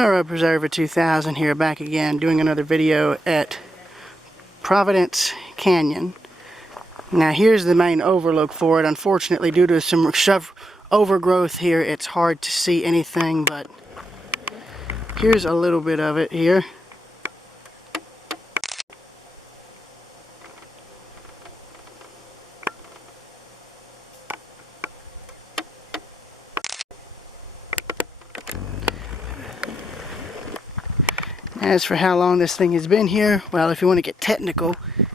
Alright, Preserver 2000 here, back again, doing another video at Providence Canyon. Now here's the main overlook for it. Unfortunately, due to some overgrowth here, it's hard to see anything, but here's a little bit of it here. As for how long this thing has been here, well, if you want to get technical,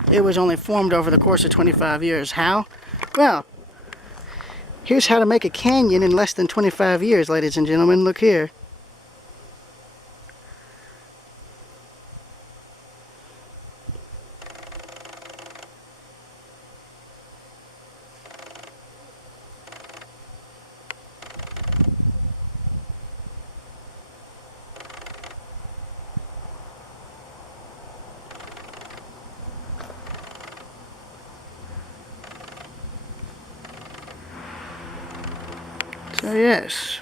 it was only formed over the course of 25 years. How? Well, here's how to make a canyon in less than 25 years, ladies and gentlemen. Look here. So yes.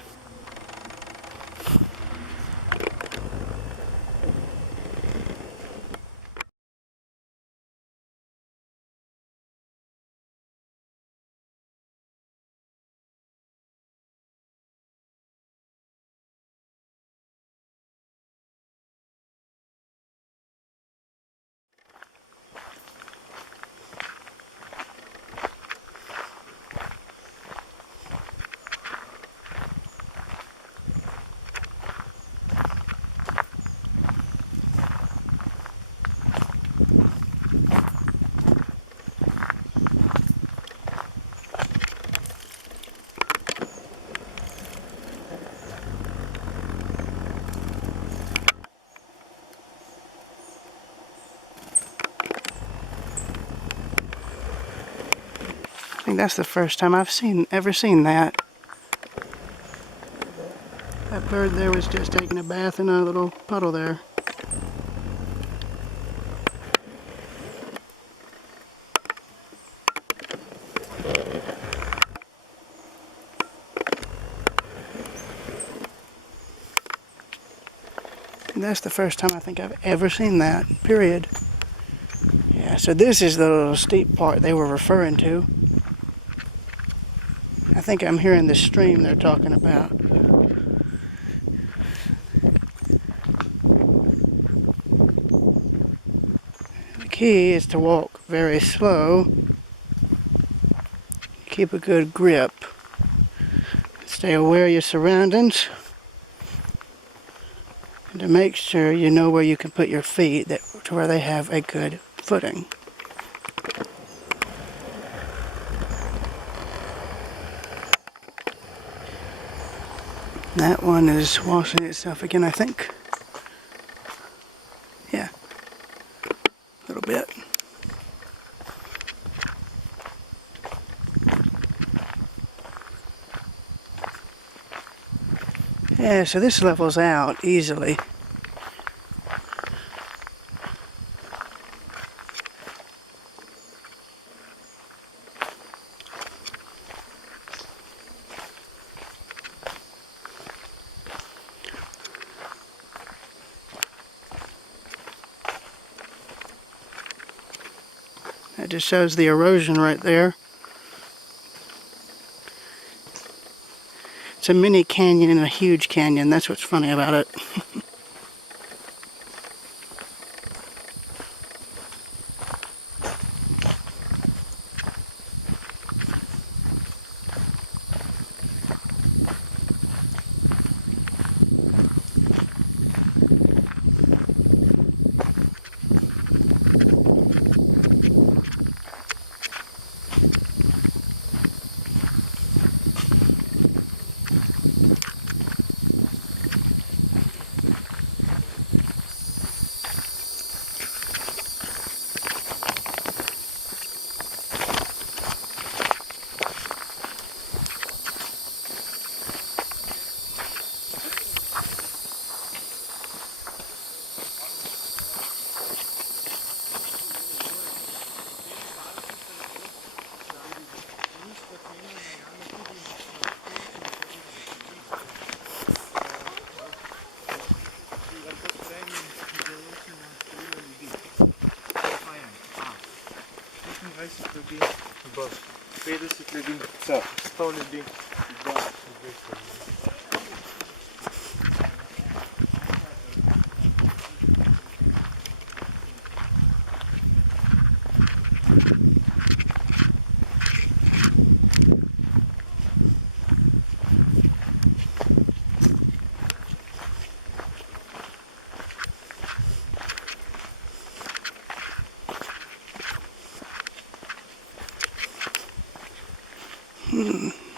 I think that's the first time I've ever seen that. That bird there was just taking a bath in a little puddle there. And that's the first time I think I've ever seen that, period. Yeah, so this is the little steep part they were referring to. I think I'm hearing the stream they're talking about. The key is to walk very slow, keep a good grip, stay aware of your surroundings, and to make sure you know where you can put your feet to where they have a good footing. That one is washing itself again, I think. Yeah, a little bit. Yeah, so this levels out easily. That just shows the erosion right there. It's a mini canyon in a huge canyon. That's what's funny about it. 30 дни. Все, 100 людей.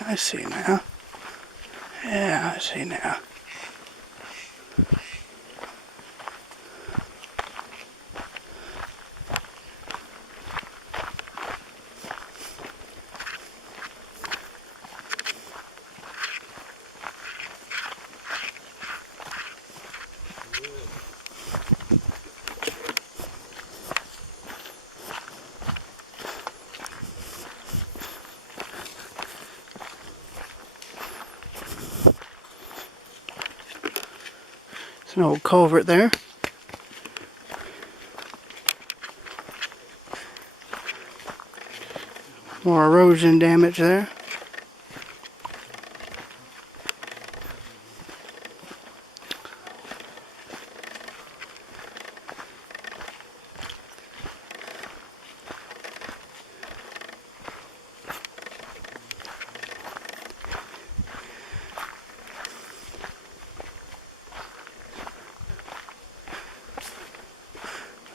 I see now. Yeah, I see now. An old culvert there. More erosion damage there.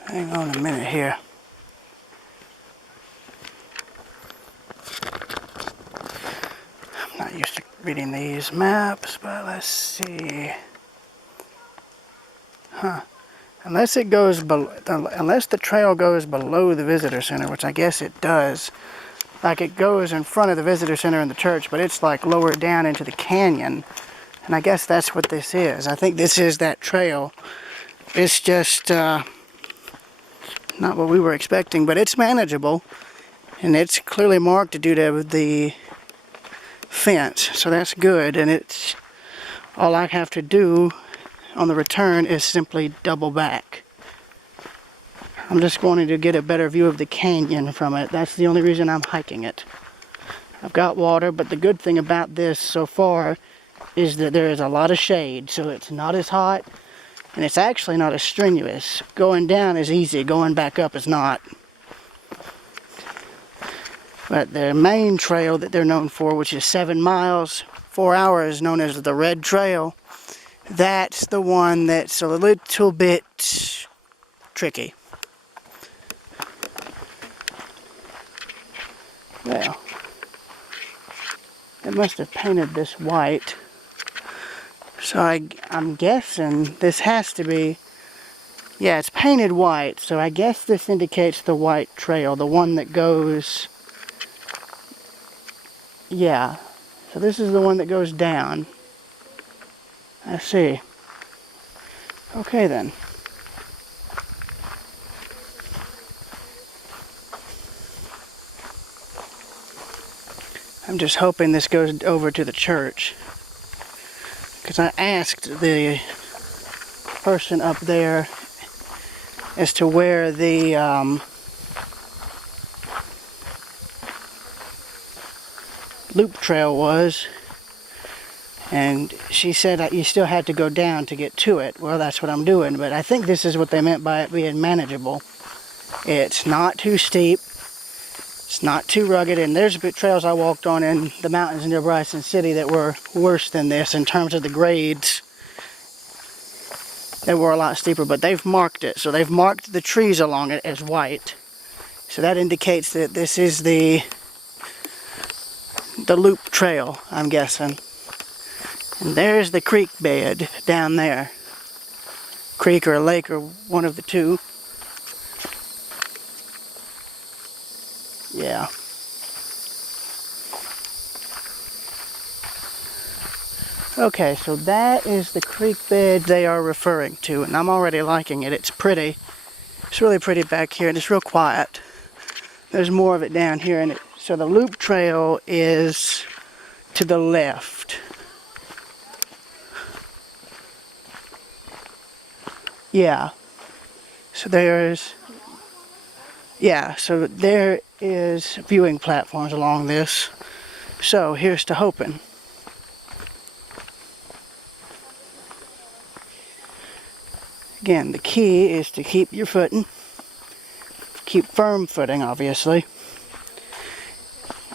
Hang on a minute here. I'm not used to reading these maps, but let's see. Huh. Unless it goes unless the trail goes below the visitor center, which I guess it does. Like it goes in front of the visitor center and the church, but it's like lower down into the canyon. And I guess that's what this is. I think this is that trail. It's just not what we were expecting, but it's manageable. And it's clearly marked due to the fence, so that's good. And it's all I have to do on the return is simply double back. I'm just wanting to get a better view of the canyon from it. That's the only reason I'm hiking it. I've got water, but the good thing about this so far is that there is a lot of shade, so it's not as hot, and it's actually not as strenuous. Going down is easy, going back up is not. But the main trail that they're known for, which is 7 miles, 4 hours, known as the Red Trail, that's the one that's a little bit tricky. Well, they must have painted this white. So I'm guessing this has to be, yeah, it's painted white, so I guess this indicates the white trail, the one that goes, yeah, so this is the one that goes down. I see. Okay then. I'm just hoping this goes over to the church, because I asked the person up there as to where the loop trail was, and she said you still had to go down to get to it. Well, that's what I'm doing, but I think this is what they meant by it being manageable. It's not too steep, it's not too rugged, and there's trails I walked on in the mountains near Bryson City that were worse than this in terms of the grades. They were a lot steeper, but they've marked it. So they've marked the trees along it as white. So that indicates that this is the loop trail, I'm guessing. And there's the creek bed down there. Creek or a lake or one of the two. Yeah. Okay, so that is the creek bed they are referring to, and I'm already liking it. It's pretty. It's really pretty back here, and it's real quiet. There's more of it down here, and so the loop trail is to the left. Yeah. So there's Yeah, so there is viewing platforms along this. So here's to hoping. Again, the key is to keep your footing. Keep firm footing, obviously.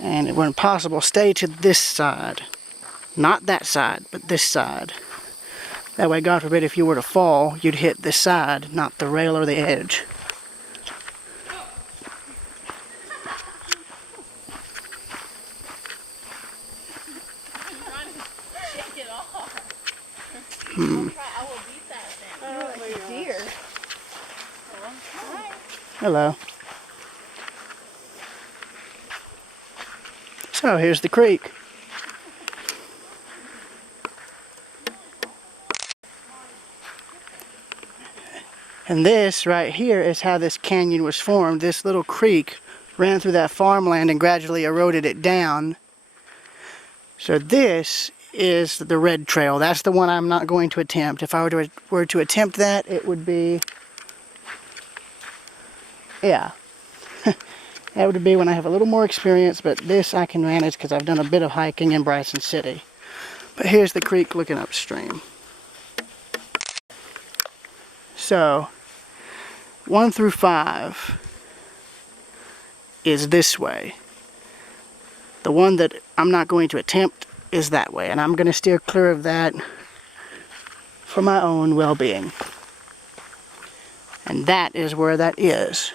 And when possible, stay to this side. Not that side, but this side. That way, God forbid, if you were to fall, you'd hit this side, not the rail or the edge. Hello. So here's the creek. And this right here is how this canyon was formed. This little creek ran through that farmland and gradually eroded it down. So this is the red trail. That's the one I'm not going to attempt. If I were to attempt that, it would be, yeah. That would be when I have a little more experience, but this I can manage because I've done a bit of hiking in Bryson City. But here's the creek looking upstream. So, 1 through 5 is this way. The one that I'm not going to attempt is that way, and I'm going to steer clear of that for my own well-being. And that is where that is.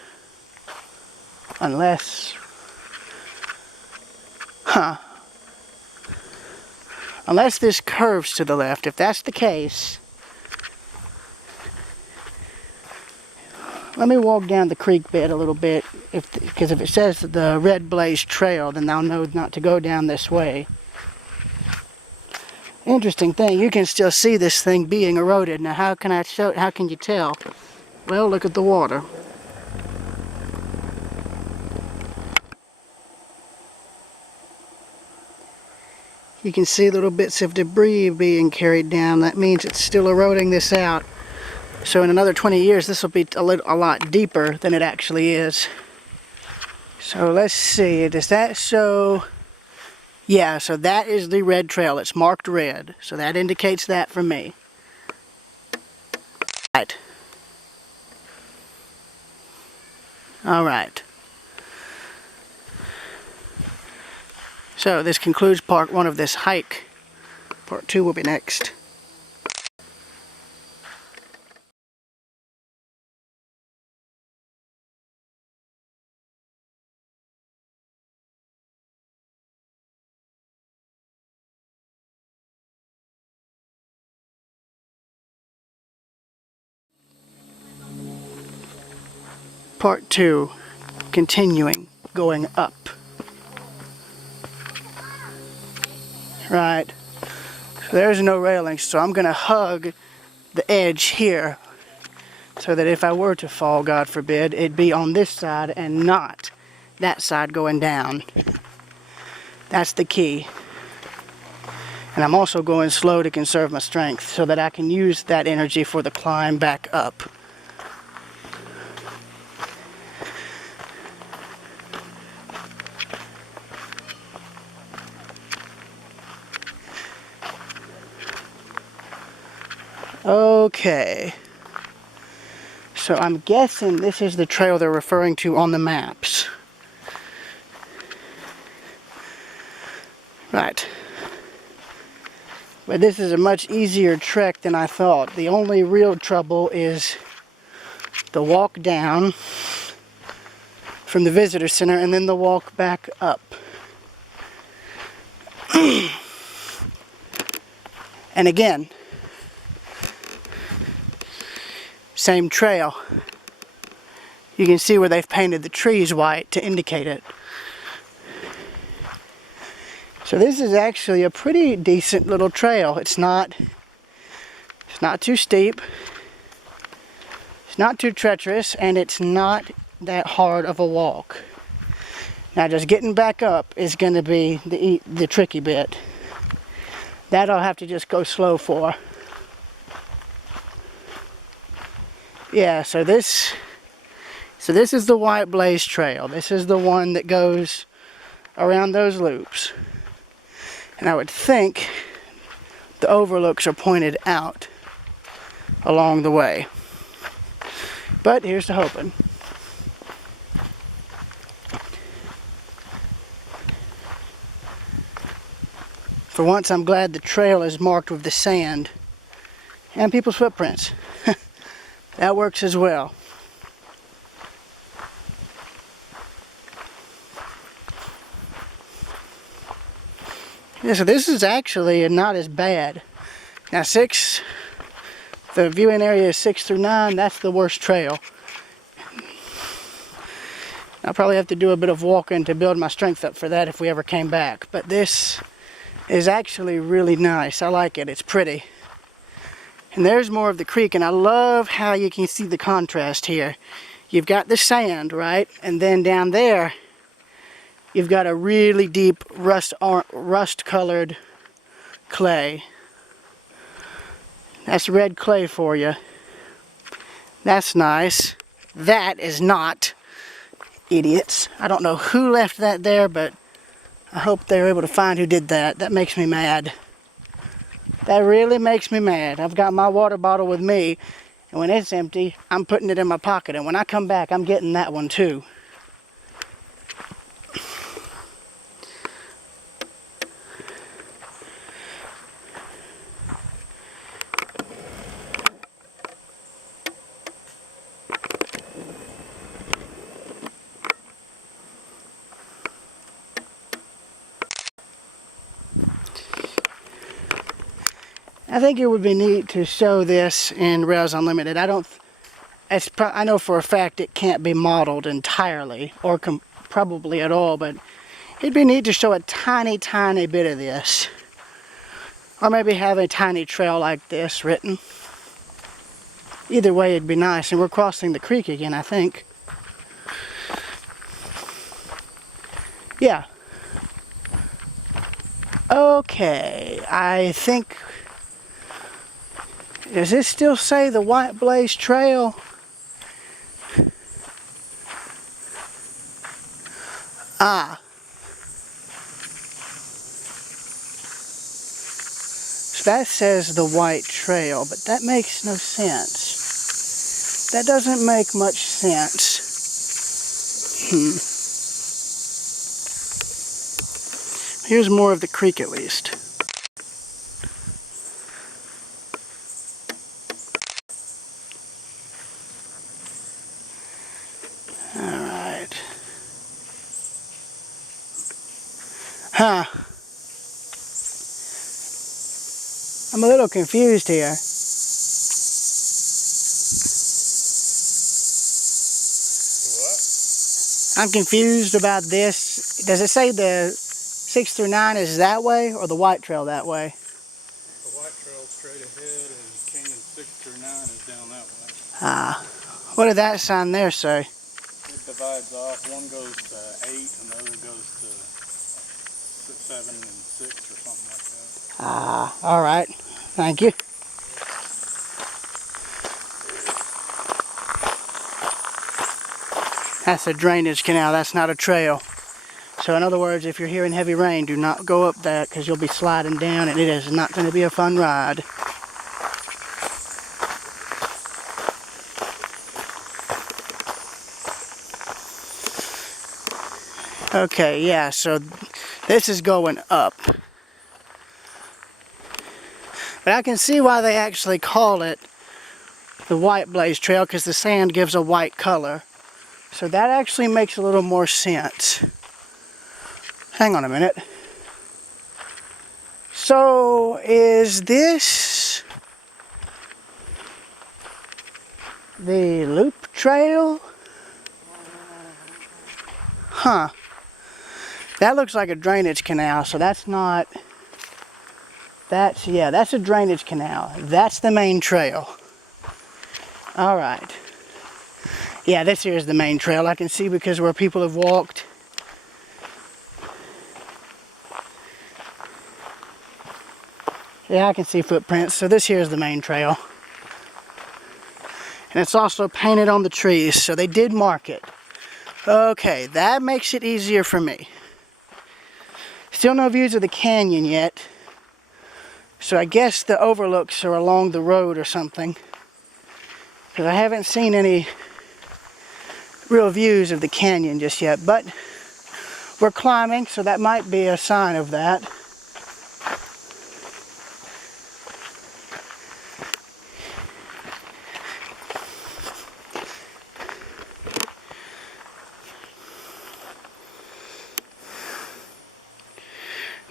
Unless, unless this curves to the left. If that's the case, let me walk down the creek bed a little bit, because if it says the Red Blaze Trail, then I'll know not to go down this way. Interesting thing, you can still see this thing being eroded. Now how can you tell? Well, look at the water. You can see little bits of debris being carried down. That means it's still eroding this out. So in another 20 years, this will be a lot deeper than it actually is. So let's see, does that show? Yeah, so that is the red trail. It's marked red. So that indicates that for me. Right. All right. So this concludes part 1 of this hike. Part 2 will be next. Part 2, continuing, going up. Right, so there's no railing, so I'm going to hug the edge here so that if I were to fall, God forbid, it'd be on this side and not that side going down. That's the key. And I'm also going slow to conserve my strength so that I can use that energy for the climb back up. Okay, so I'm guessing this is the trail they're referring to on the maps. Right. But this is a much easier trek than I thought. The only real trouble is the walk down from the visitor center and then the walk back up. And again, same trail. You can see where they've painted the trees white to indicate it. So this is actually a pretty decent little trail. It's not too steep, it's not too treacherous, and it's not that hard of a walk. Now just getting back up is going to be the tricky bit. That I'll have to just go slow for. Yeah, so this So this is the White Blaze Trail. This is the one that goes around those loops. And I would think the overlooks are pointed out along the way. But here's to hoping. For once, I'm glad the trail is marked with the sand and people's footprints. That works as well. Yeah, so this is actually not as bad. Now the viewing area is 6 through 9, that's the worst trail. I'll probably have to do a bit of walking to build my strength up for that if we ever came back. But this is actually really nice. I like it, it's pretty. And there's more of the creek, and I love how you can see the contrast here. You've got the sand, right? And then down there, you've got a really deep rust-colored clay. That's red clay for you. That's nice. That is not. Idiots. I don't know who left that there, but I hope they're able to find who did that. That makes me mad. That really makes me mad. I've got my water bottle with me, and when it's empty, I'm putting it in my pocket, and when I come back, I'm getting that one too. I think it would be neat to show this in Rails Unlimited. I know for a fact it can't be modeled entirely, or probably at all, but it'd be neat to show a tiny bit of this. Or maybe have a tiny trail like this written. Either way, it'd be nice. And we're crossing the creek again, I think. Yeah. Okay, I think... Does this still say the White Blaze Trail? Ah. So that says the White Trail, but that makes no sense. That doesn't make much sense. Here's more of the creek at least. Alright. Huh. I'm a little confused here. I'm confused about this. Does it say the 6 through 9 is that way, or the White Trail that way? The White Trail straight ahead, and Canyon 6 through 9 is down that way. Ah. What did that sign there say? It divides off. One goes to 8, and the other goes to 7 and 6 or something like that. Ah, alright. Thank you. That's a drainage canal, that's not a trail. So in other words, if you're hearing heavy rain, do not go up that because you'll be sliding down and it is not going to be a fun ride. Okay, yeah, so this is going up. But I can see why they actually call it the White Blaze Trail, because the sand gives a white color. So that actually makes a little more sense. Hang on a minute. So is this the loop trail? Huh. That looks like a drainage canal, so that's not... that's a drainage canal. That's the main trail. Alright. Yeah, this here is the main trail. I can see because where people have walked. Yeah, I can see footprints. So this here is the main trail. And it's also painted on the trees, so they did mark it. Okay, that makes it easier for me. Still no views of the canyon yet. So I guess the overlooks are along the road or something. Because I haven't seen any real views of the canyon just yet. But we're climbing, so that might be a sign of that.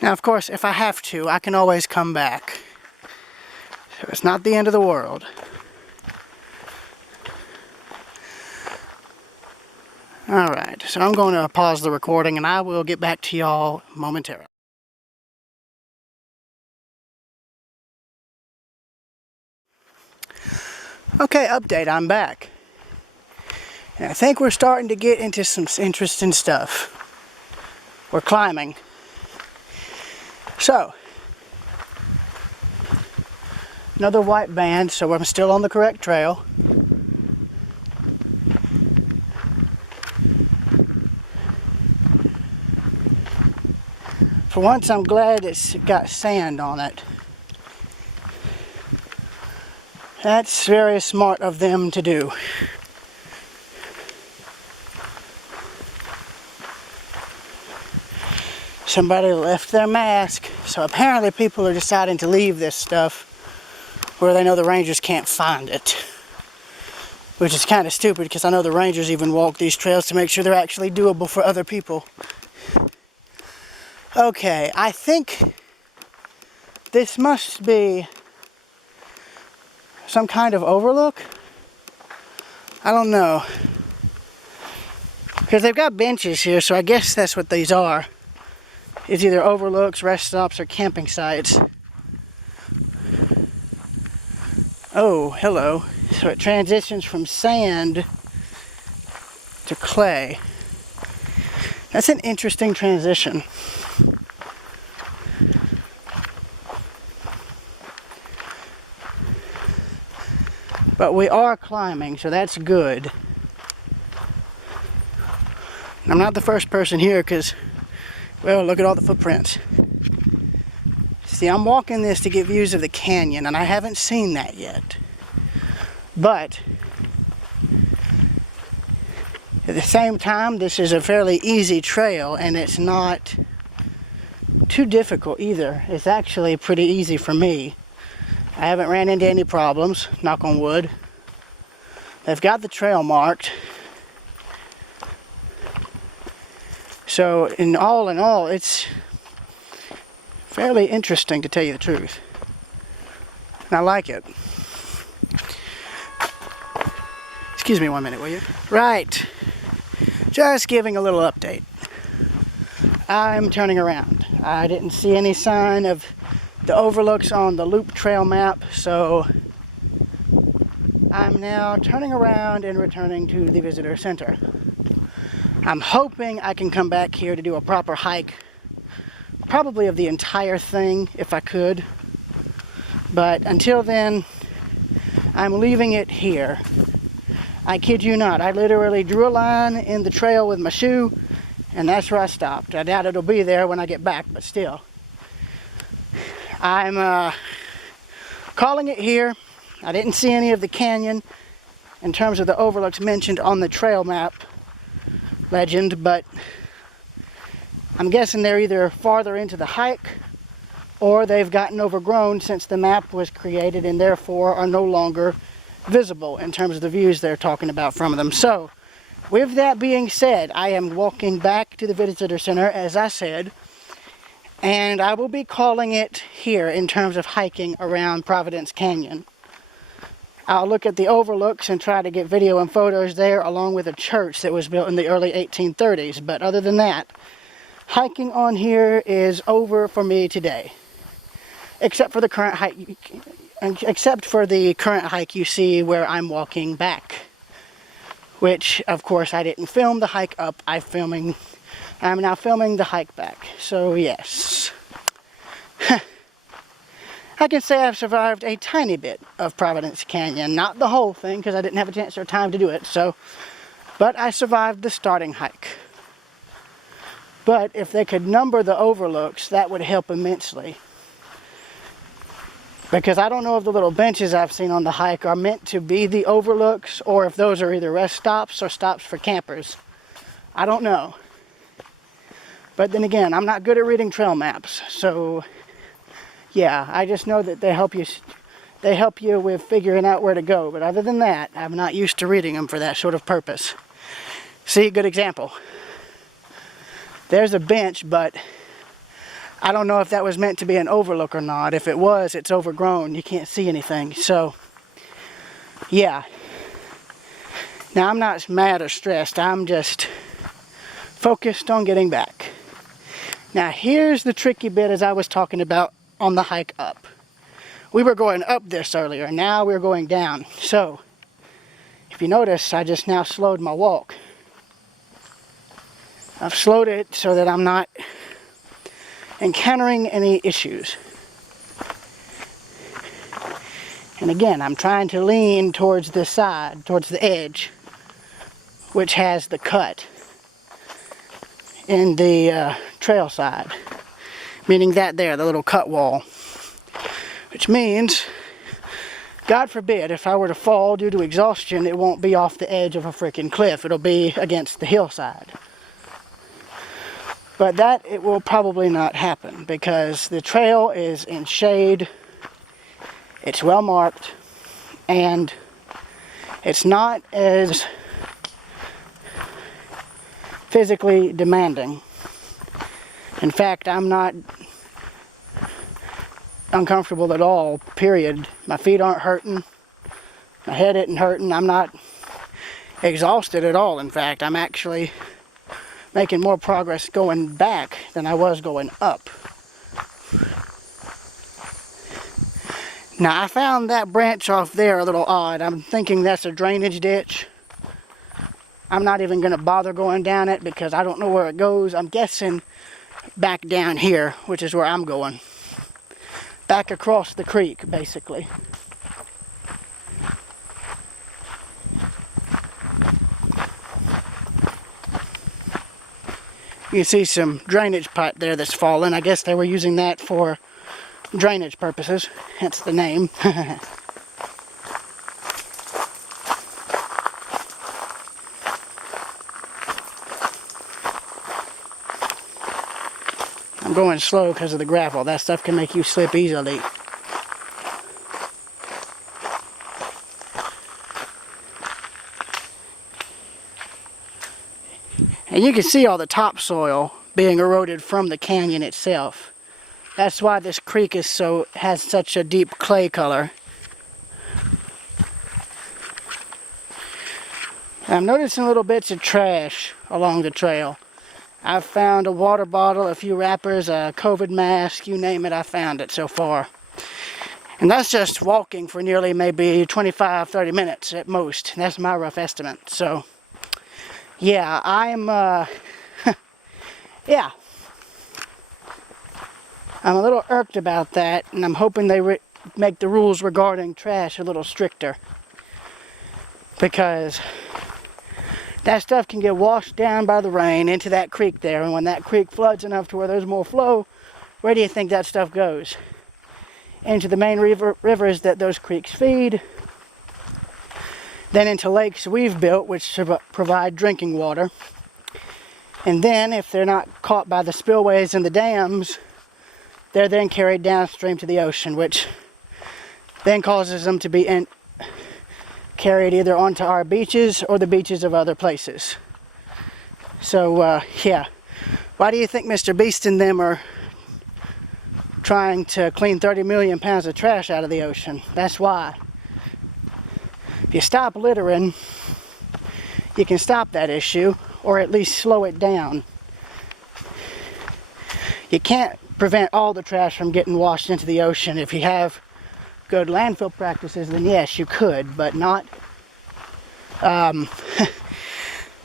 Now, of course, if I have to, I can always come back. So it's not the end of the world. Alright, so I'm going to pause the recording and I will get back to y'all momentarily. Okay, update, I'm back. And I think we're starting to get into some interesting stuff. We're climbing. So, another white band, so I'm still on the correct trail. For once, I'm glad it's got sand on it. That's very smart of them to do. Somebody left their mask, so apparently people are deciding to leave this stuff where they know the rangers can't find it. Which is kind of stupid because I know the rangers even walk these trails to make sure they're actually doable for other people. Okay, I think this must be some kind of overlook. I don't know. Because they've got benches here, so I guess that's what these are. It's either overlooks, rest stops, or camping sites. Oh, hello. So it transitions from sand to clay. That's an interesting transition. But we are climbing, so that's good. I'm not the first person here because, well, look at all the footprints. See, I'm walking this to get views of the canyon, and I haven't seen that yet. But at the same time, this is a fairly easy trail, and it's not too difficult either. It's actually pretty easy for me. I haven't ran into any problems, knock on wood. They've got the trail marked. So in all, it's fairly interesting to tell you the truth. And I like it. Excuse me 1 minute, will you? Right. Just giving a little update. I'm turning around. I didn't see any sign of the overlooks on the loop trail map, so I'm now turning around and returning to the visitor center. I'm hoping I can come back here to do a proper hike, probably of the entire thing if I could, but until then I'm leaving it here. I kid you not, I literally drew a line in the trail with my shoe and that's where I stopped. I doubt it'll be there when I get back, but still. I'm calling it here. I didn't see any of the canyon in terms of the overlooks mentioned on the trail map legend, but I'm guessing they're either farther into the hike or they've gotten overgrown since the map was created and therefore are no longer visible in terms of the views they're talking about from them. So, with that being said, I am walking back to the visitor center, as I said, and I will be calling it here in terms of hiking around Providence Canyon. I'll look at the overlooks and try to get video and photos there, along with a church that was built in the early 1830s. But other than that, hiking on here is over for me today. Except for the current hike, you see where I'm walking back. Which, of course, I didn't film the hike up. I'm now filming the hike back. So, yes. I can say I've survived a tiny bit of Providence Canyon. Not the whole thing, because I didn't have a chance or time to do it, so. But I survived the starting hike. But if they could number the overlooks, that would help immensely. Because I don't know if the little benches I've seen on the hike are meant to be the overlooks, or if those are either rest stops or stops for campers. I don't know. But then again, I'm not good at reading trail maps, so yeah, I just know that they help you with figuring out where to go. But other than that, I'm not used to reading them for that sort of purpose. See, good example. There's a bench, but I don't know if that was meant to be an overlook or not. If it was, it's overgrown. You can't see anything. So, yeah. Now, I'm not mad or stressed. I'm just focused on getting back. Now, here's the tricky bit as I was talking about on the hike up. We were going up this earlier. Now we're going down. So, if you notice, I just now slowed my walk. I've slowed it so that I'm not encountering any issues. And again, I'm trying to lean towards the side, towards the edge, which has the cut in the trail side. Meaning that there, the little cut wall. Which means, God forbid, if I were to fall due to exhaustion, it won't be off the edge of a freaking cliff. It'll be against the hillside. But that, it will probably not happen because the trail is in shade, it's well marked, and it's not as physically demanding. In fact, I'm not uncomfortable at all, period. My feet aren't hurting, my head isn't hurting, I'm not exhausted at all. In fact, I'm actually making more progress going back than I was going up. Now, I found that branch off there a little odd. I'm thinking that's a drainage ditch. I'm not even going to bother going down it because I don't know where it goes. I'm guessing back down here, which is where I'm going. Back across the creek, basically. You see some drainage pipe there that's fallen. I guess they were using that for drainage purposes, hence the name. I'm going slow because of the gravel. That stuff can make you slip easily. And you can see all the topsoil being eroded from the canyon itself. That's why this creek has such a deep clay color. I'm noticing little bits of trash along the trail. I've found a water bottle, a few wrappers, a COVID mask, you name it, I found it so far. And that's just walking for nearly maybe 25-30 minutes at most. That's my rough estimate. So, yeah, yeah. I'm a little irked about that, and I'm hoping they make the rules regarding trash a little stricter. Because that stuff can get washed down by the rain into that creek there, and when that creek floods enough to where there's more flow, where do you think that stuff goes? Into the main rivers that those creeks feed, then into lakes we've built which provide drinking water, and then if they're not caught by the spillways and the dams, they're then carried downstream to the ocean, which then causes them to be carried either onto our beaches or the beaches of other places. So, yeah. Why do you think Mr. Beast and them are trying to clean 30 million pounds of trash out of the ocean? That's why. If you stop littering, you can stop that issue, or at least slow it down. You can't prevent all the trash from getting washed into the ocean. If you have good landfill practices, then yes, you could, but not.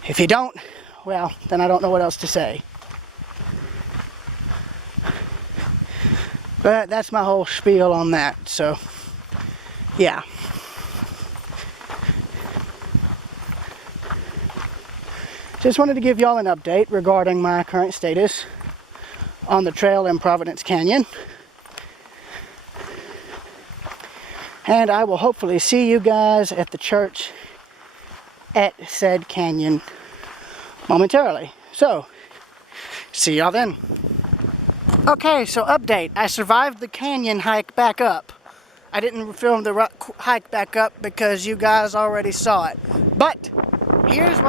If you don't, well, then I don't know what else to say. But that's my whole spiel on that. So, yeah. Just wanted to give y'all an update regarding my current status on the trail in Providence Canyon. And I will hopefully see you guys at the church at said canyon momentarily. So, see y'all then. Okay, so update. I survived the canyon hike back up. I didn't film the hike back up because you guys already saw it. But, here's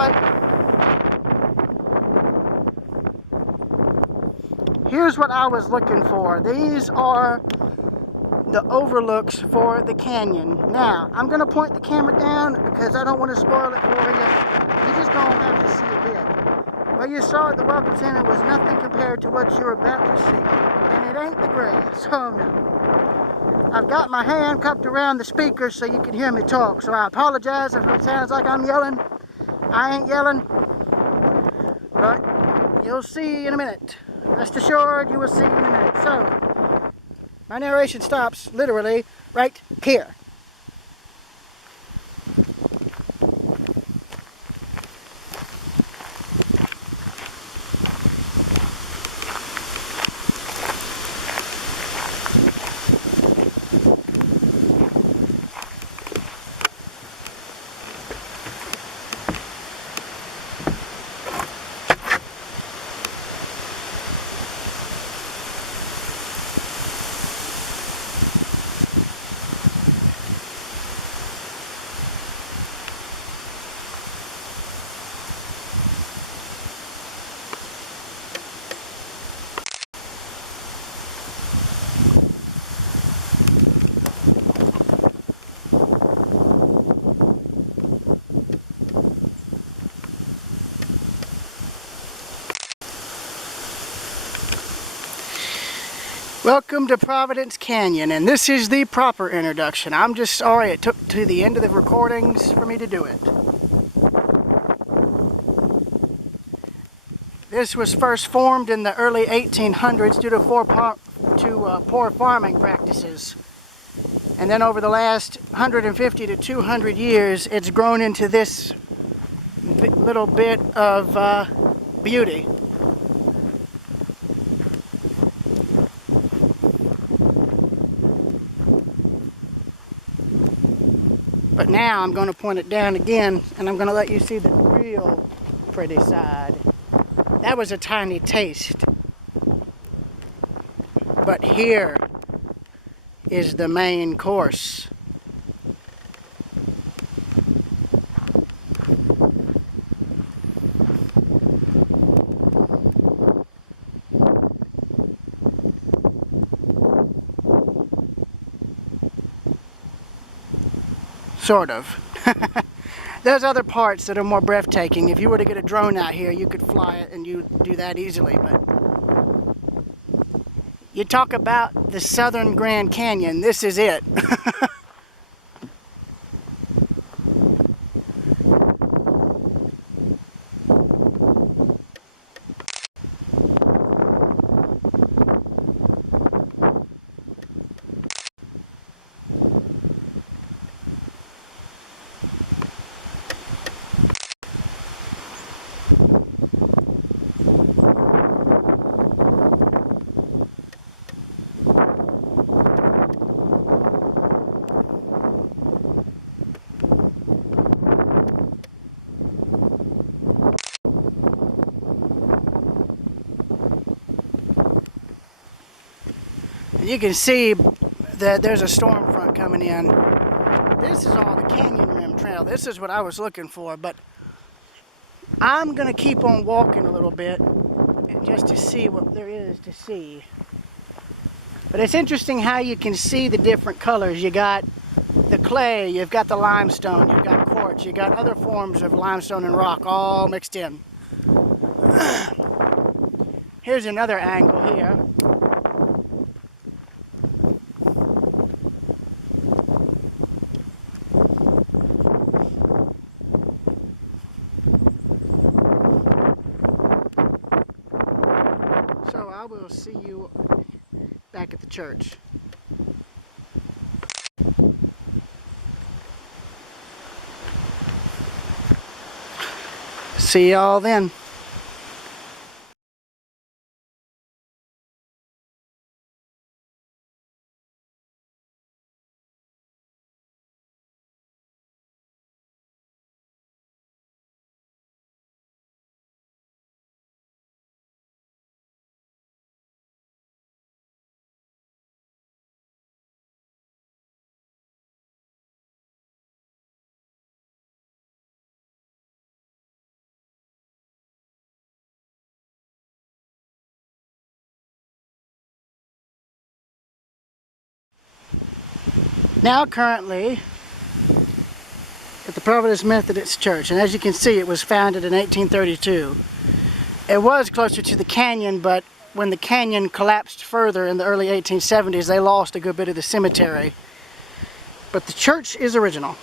what I was looking for. These are the overlooks for the canyon. Now, I'm going to point the camera down because I don't want to spoil it for you. I just don't have to see it. What you saw at the representative was nothing compared to what you're about to see. And it ain't the grade. So, I've got my hand cupped around the speaker so you can hear me talk. So I apologize if it sounds like I'm yelling. I ain't yelling. But you'll see in a minute. Rest assured, you will see in a minute. So, my narration stops literally right here. Welcome to Providence Canyon, and this is the proper introduction. I'm just sorry it took to the end of the recordings for me to do it. This was first formed in the early 1800s due to poor farming practices. And then over the last 150 to 200 years, it's grown into this little bit of beauty. But now I'm going to point it down again, and I'm going to let you see the real pretty side. That was a tiny taste. But here is the main course. Sort of. There's other parts that are more breathtaking. If you were to get a drone out here, you could fly it and you do that easily. But you talk about the Southern Grand Canyon, this is it. You can see that there's a storm front coming in. This is all the canyon rim trail. This is what I was looking for, but I'm going to keep on walking a little bit just to see what there is to see. But it's interesting how you can see the different colors. You got the clay, you've got the limestone, you've got quartz, you've got other forms of limestone and rock all mixed in. Here's another angle here. church. See y'all then. Now currently at the Providence Methodist Church, and as you can see, it was founded in 1832. It was closer to the canyon, but when the canyon collapsed further in the early 1870s, they lost a good bit of the cemetery. But the church is original.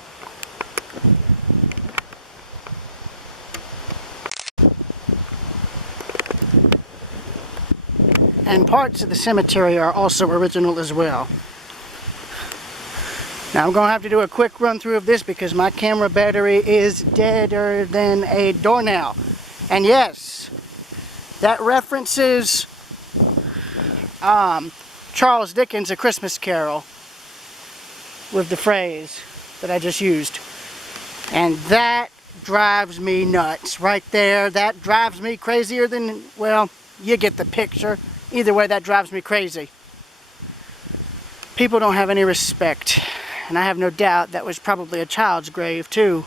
And parts of the cemetery are also original as well. Now I'm going to have to do a quick run through of this because my camera battery is deader than a doornail. And yes, that references Charles Dickens' A Christmas Carol with the phrase that I just used. And that drives me nuts right there. That drives me crazier than, well, you get the picture. Either way, that drives me crazy. People don't have any respect. And I have no doubt that was probably a child's grave too.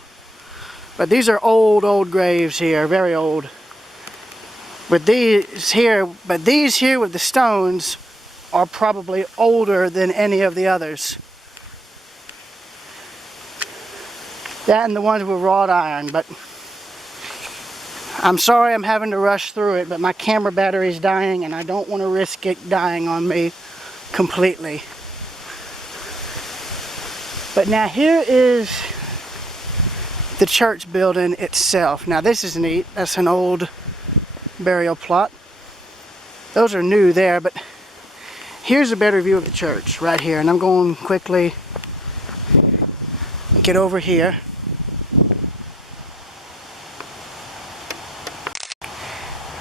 But these are old, old graves here, very old. But these here with the stones are probably older than any of the others. That and the ones with wrought iron, but I'm sorry I'm having to rush through it, but my camera battery is dying and I don't want to risk it dying on me completely. But now here is the church building itself. Now this is neat. That's an old burial plot. Those are new there, but here's a better view of the church right here. And I'm going to quickly get over here.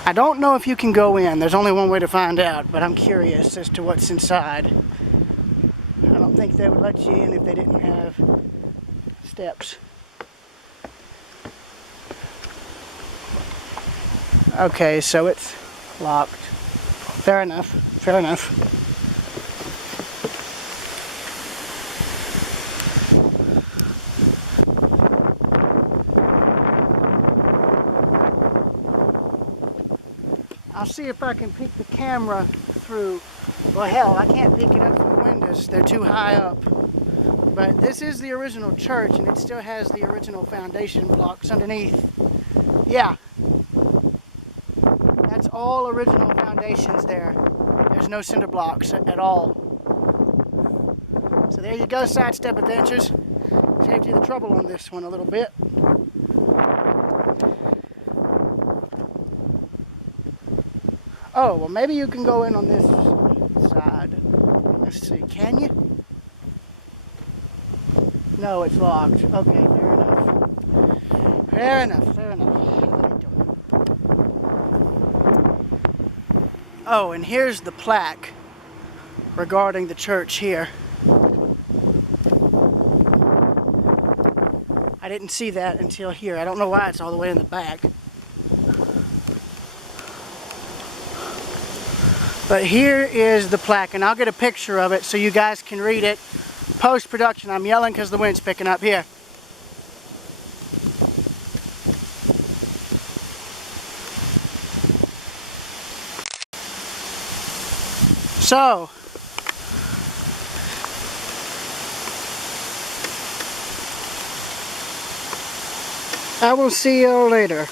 I don't know if you can go in. There's only one way to find out, but I'm curious as to what's inside. I don't think they would let you in if they didn't have steps. Okay, so it's locked. Fair enough, fair enough. I'll see if I can peek the camera through. Well, hell, I can't peek it up through the windows. They're too high up. But this is the original church, and it still has the original foundation blocks underneath. Yeah. That's all original foundations there. There's no cinder blocks at all. So there you go, sidestep adventures. Saved you the trouble on this one a little bit. Oh, well maybe you can go in on this side. Let's see, can you? No, it's locked. Okay, fair enough. Fair enough. Oh, and here's the plaque regarding the church here. I didn't see that until here. I don't know why it's all the way in the back. But here is the plaque, and I'll get a picture of it so you guys can read it. Post-production, I'm yelling because the wind's picking up here. So, I will see y'all later.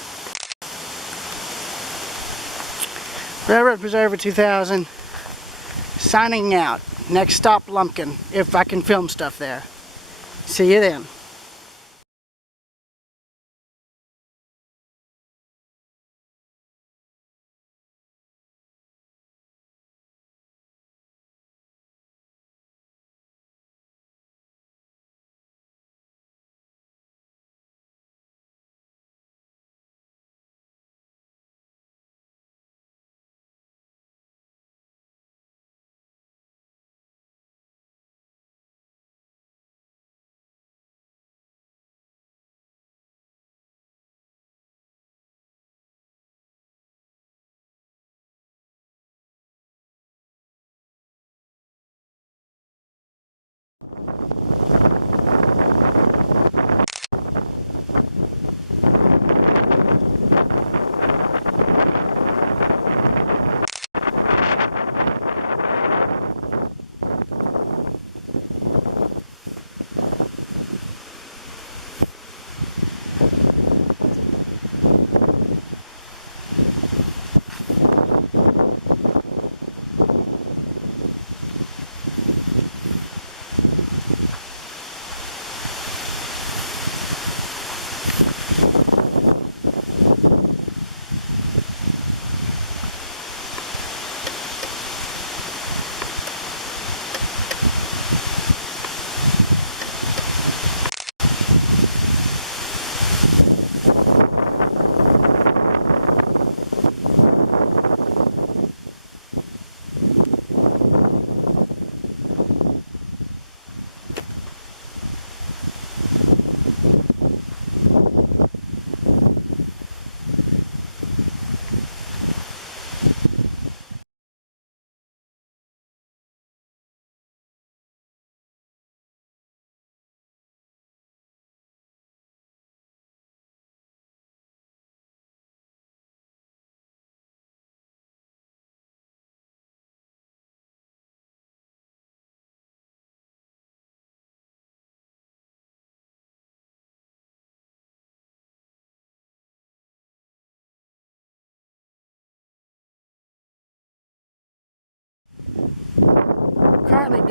Railroad Preserver 2000, signing out. Next stop, Lumpkin, if I can film stuff there. See you then.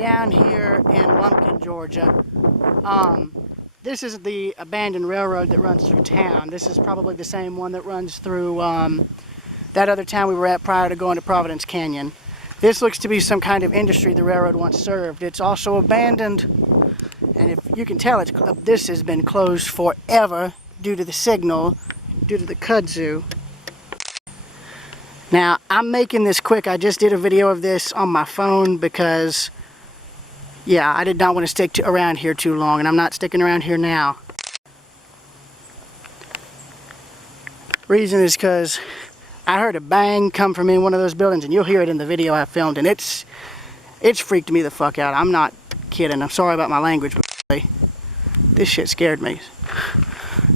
down here in Lumpkin, Georgia. This is the abandoned railroad that runs through town. This is probably the same one that runs through that other town we were at prior to going to Providence Canyon. This looks to be some kind of industry the railroad once served. It's also abandoned, and if you can tell, this has been closed forever due to the signal, due to the kudzu. Now, I'm making this quick. I just did a video of this on my phone because, yeah, I did not want to stick around here too long, and I'm not sticking around here now. Reason is because I heard a bang come from in one of those buildings, and you'll hear it in the video I filmed, and it's freaked me the fuck out. I'm not kidding. I'm sorry about my language, but this shit scared me.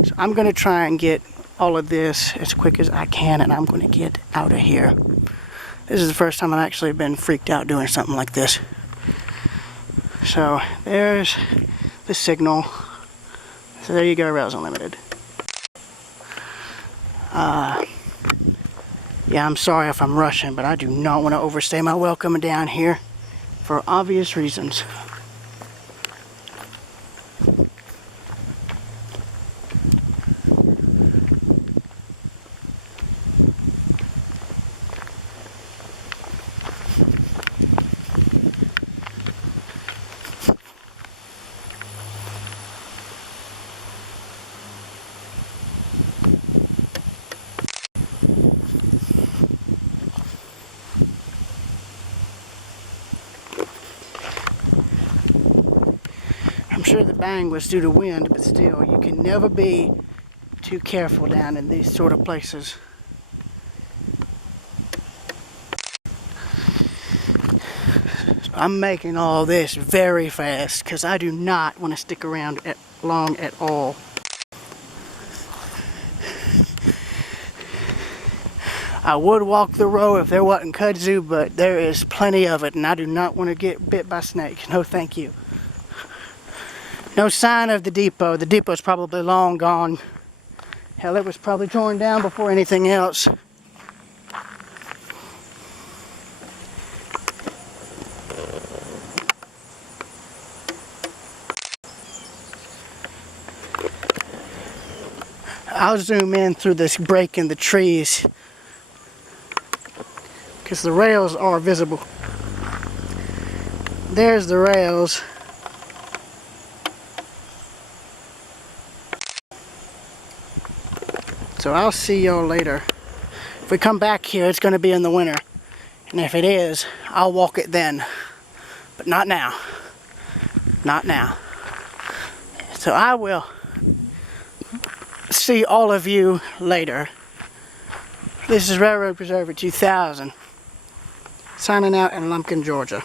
So I'm going to try and get all of this as quick as I can, and I'm going to get out of here. This is the first time I've actually been freaked out doing something like this. So there's the signal. So there you go, Rails Unlimited. Yeah, I'm sorry if I'm rushing, but I do not want to overstay my welcome down here for obvious reasons. Bang was due to wind, but still, you can never be too careful down in these sort of places. So I'm making all this very fast because I do not want to stick around long at all. I would walk the row if there wasn't kudzu, but there is plenty of it, and I do not want to get bit by snakes. No, thank you. No sign of the depot. The depot's probably long gone. Hell, it was probably torn down before anything else. I'll zoom in through this break in the trees because the rails are visible. There's the rails. So I'll see y'all later. If we come back here, it's going to be in the winter. And if it is, I'll walk it then. But not now. Not now. So I will see all of you later. This is Railroad Preserver 2000. Signing out in Lumpkin, Georgia.